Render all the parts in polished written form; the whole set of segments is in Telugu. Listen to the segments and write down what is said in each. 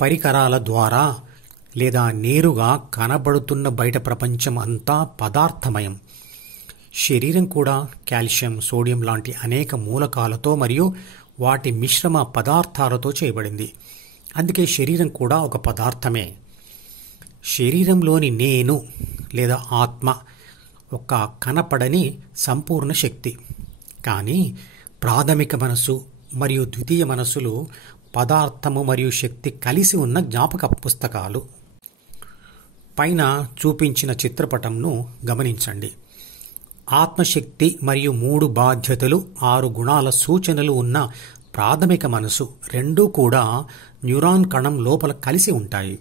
పరికరాల ద్వారా లేదా నేరుగా కనబడుతున్న బయట ప్రపంచం అంతా పదార్థమయం. శరీరం కూడా కాల్షియం, సోడియం లాంటి అనేక మూలకాలతో మరియు వాటి మిశ్రమ పదార్థాలతో చేయబడింది. అందుకే శరీరం కూడా ఒక పదార్థమే. శరీరంలోని నేను లేదా ఆత్మ ఒక కనపడని సంపూర్ణ శక్తి. కానీ ప్రాథమిక మనసు మరియు ద్వితీయ మనసులు పదార్థము మరియు శక్తి కలిసి ఉన్న జ్ఞాపక పుస్తకాలు. పైన చూపించిన చిత్రపటంను గమనించండి. ఆత్మశక్తి మరియు 3 బాధ్యతలు, 6 గుణాల సూచనలు ఉన్న ప్రాథమిక మనసు రెండూ కూడా న్యూరాన్ కణం లోపల కలిసి ఉంటాయి.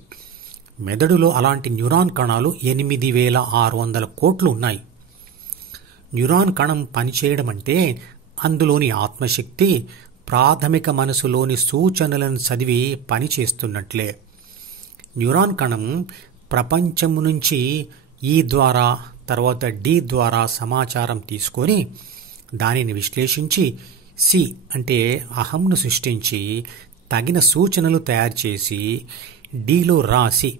మెదడులో అలాంటి న్యూరాన్ కణాలు 8600 కోట్లు ఉన్నాయి. న్యూరాన్ కణం పనిచేయడం అంటే అందులోని ఆత్మశక్తి ప్రాథమిక మనసులోని సూచనలను చదివి పనిచేస్తున్నట్లే. న్యూరాన్ కణం ప్రపంచం నుంచి ఈ ద్వారా తర్వాత డి ద్వారా సమాచారం తీసుకొని దానిని విశ్లేషించి సి అంటే అహంను సృష్టించి తగిన సూచనలు తయారు చేసి డిలో రాసి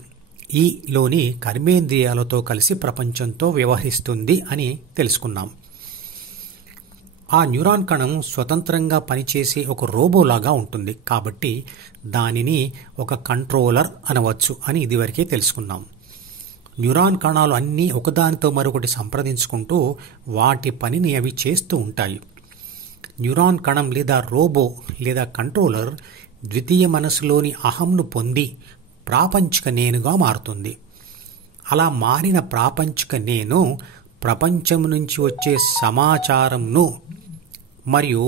ఈలోని కర్మేంద్రియాలతో కలిసి ప్రపంచంతో వ్యవహరిస్తుంది అని తెలుసుకున్నాం. ఆ న్యూరాన్ కణం స్వతంత్రంగా పనిచేసే ఒక రోబోలాగా ఉంటుంది. కాబట్టి దానిని ఒక కంట్రోలర్ అనవచ్చు అని ఇదివరకే తెలుసుకున్నాం. న్యూరాన్ కణాలు అన్నీ ఒకదానితో మరొకటి సంప్రదించుకుంటూ వాటి పనిని అవి చేస్తూ ఉంటాయి. న్యూరాన్ కణం లేదా రోబో లేదా కంట్రోలర్ ద్వితీయ మనసులోని అహంను పొంది ప్రాపంచిక నేనుగా మారుతుంది. అలా మారిన ప్రాపంచిక నేను ప్రపంచం నుంచి వచ్చే సమాచారంను మరియు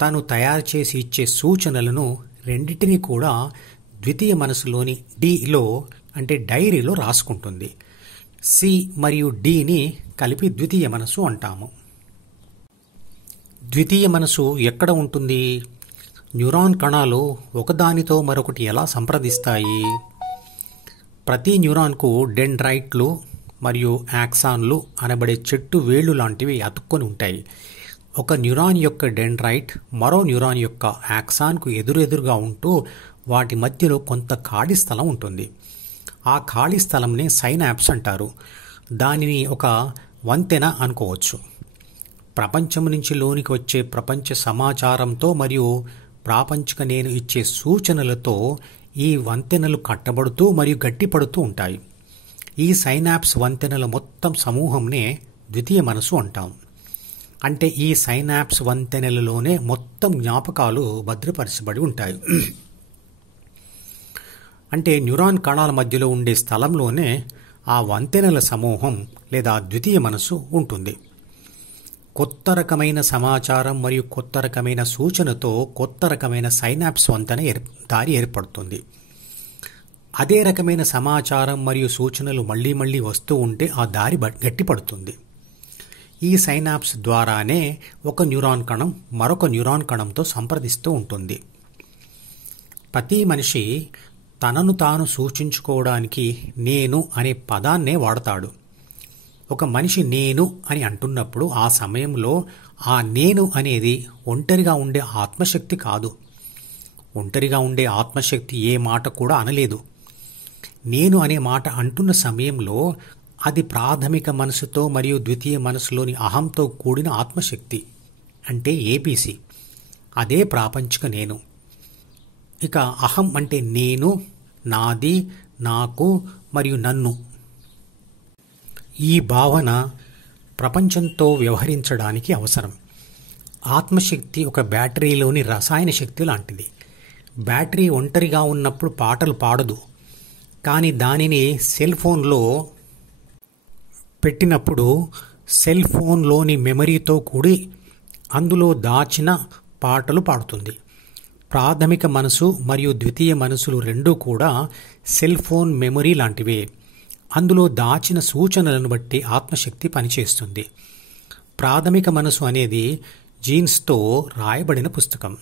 తను తయారు చేసి ఇచ్చే సూచనలను రెండింటినీ కూడా ద్వితీయ మనసులోని డిలో అంటే డైరీలో రాసుకుంటుంది. సి మరియు డిని కలిపి ద్వితీయ మనసు అంటాము. ద్వితీయ మనసు ఎక్కడ ఉంటుంది? న్యూరాన్ కణాలు ఒకదానితో మరొకటి ఎలా సంప్రదిస్తాయి? ప్రతి న్యూరాన్కు డెండ్రైట్లు మరియు యాక్సాన్లు అనబడే చెట్టు వేళ్లు లాంటివి అతుక్కొని ఉంటాయి. ఒక న్యూరాన్ యొక్క డెండ్రైట్ మరో న్యూరాన్ యొక్క యాక్సాన్కు ఎదురెదురుగా ఉంటూ వాటి మధ్యలో కొంత ఖాళీ స్థలం ఉంటుంది. ఆ ఖాళీ స్థలంనే సైనాప్స్ అంటారు. దానిని ఒక వంతెన అనుకోవచ్చు. ప్రపంచం నుంచి లోనికి వచ్చే ప్రపంచ సమాచారంతో మరియు ప్రాపంచిక నేను ఇచ్చే సూచనలతో ఈ వంతెనలు కట్టబడుతూ మరియు గట్టిపడుతూ ఉంటాయి. ఈ సైనాప్స్ వంతెనల మొత్తం సమూహంనే ద్వితీయ మనసు అంటాం. అంటే ఈ సైనాప్స్ వంతెనలలోనే మొత్తం జ్ఞాపకాలు భద్రపరచబడి ఉంటాయి. అంటే న్యూరాన్ కణాల మధ్యలో ఉండే స్థలంలోనే ఆ వంతెనల సమూహం లేదా ద్వితీయ మనసు ఉంటుంది. కొత్త రకమైన సమాచారం మరియు కొత్త రకమైన సూచనతో కొత్త రకమైన సైనాప్స్ వంతెన దారి ఏర్పడుతుంది. అదే రకమైన సమాచారం మరియు సూచనలు మళ్లీ మళ్లీ వస్తూ ఉంటే ఆ దారి గట్టిపడుతుంది. ఈ సైనాప్స్ ద్వారానే ఒక న్యూరాన్ కణం మరొక న్యూరాన్ కణంతో సంప్రదిస్తూ ఉంటుంది. ప్రతి మనిషి తనను తాను సూచించుకోవడానికి నేను అనే పదాన్నే వాడతాడు. ఒక మనిషి నేను అని అంటున్నప్పుడు ఆ సమయంలో ఆ నేను అనేది ఒంటరిగా ఉండే ఆత్మశక్తి కాదు. ఒంటరిగా ఉండే ఆత్మశక్తి ఏ మాట కూడా అనలేదు. నేను అనే మాట అంటున్న సమయంలో అది ప్రాథమిక మనసుతో మరియు ద్వితీయ మనసులోని అహంతో కూడిన ఆత్మశక్తి అంటే ఏబీసీ. అదే ప్రాపంచిక నేను. ఇక అహం అంటే నేను, నాది, నాకు మరియు నన్ను. ఈ భావన ప్రపంచంతో వ్యవహరించడానికి అవసరం. ఆత్మశక్తి ఒక బ్యాటరీలోని రసాయన శక్తి లాంటిది. బ్యాటరీ ఒంటరిగా ఉన్నప్పుడు పాటలు పాడదు. కానీ దానిని సెల్ ఫోన్లో పెట్టినప్పుడు సెల్ ఫోన్లోని మెమరీతో కూడి అందులో దాచిన పాటలు పాడుతుంది. ప్రాథమిక మనసు మరియు ద్వితీయ మనసులు రెండూ కూడా సెల్ ఫోన్ మెమరీ లాంటివే. అందులో దాచిన సూచనలను బట్టి ఆత్మశక్తి పనిచేస్తుంది. ప్రాథమిక మనసు అనేది జీన్స్తో రాయబడిన పుస్తకం.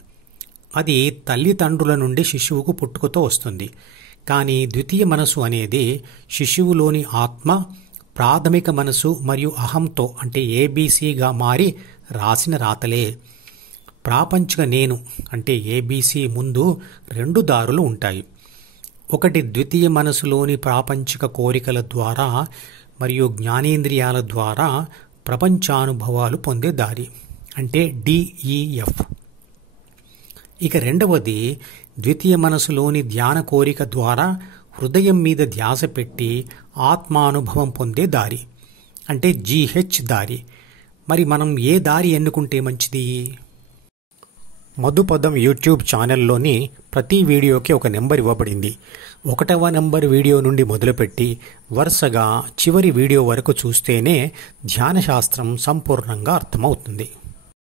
అది తల్లిదండ్రుల నుండి శిశువుకు పుట్టుకతో వస్తుంది. కానీ ద్వితీయ మనసు అనేది శిశువులోని ఆత్మ, ప్రాథమిక మనసు మరియు అహంతో అంటే ఏబీసీగా మారి రాసిన రాతలే. ప్రాపంచిక నేను అంటే ఏబీసీ ముందు 2 దారులు ఉంటాయి. ఒకటి ద్వితీయ మనసులోని ప్రాపంచిక కోరికల ద్వారా మరియు జ్ఞానేంద్రియాల ద్వారా ప్రపంచానుభవాలు పొందే దారి, అంటే DEF. ఇక రెండవది ద్వితీయ మనసులోని ధ్యాన కోరిక ద్వారా హృదయం మీద ధ్యాస పెట్టి ఆత్మానుభవం పొందే దారి, అంటే GH దారి. మరి మనం ఏ దారి ఎన్నుకుంటే మంచిది? మధుపదం యూట్యూబ్ ఛానల్లోని ప్రతి వీడియోకి ఒక నెంబర్ ఇవ్వబడింది. 1వ నెంబర్ వీడియో నుండి మొదలుపెట్టి వరుసగా చివరి వీడియో వరకు చూస్తేనే ధ్యానశాస్త్రం సంపూర్ణంగా అర్థమవుతుంది.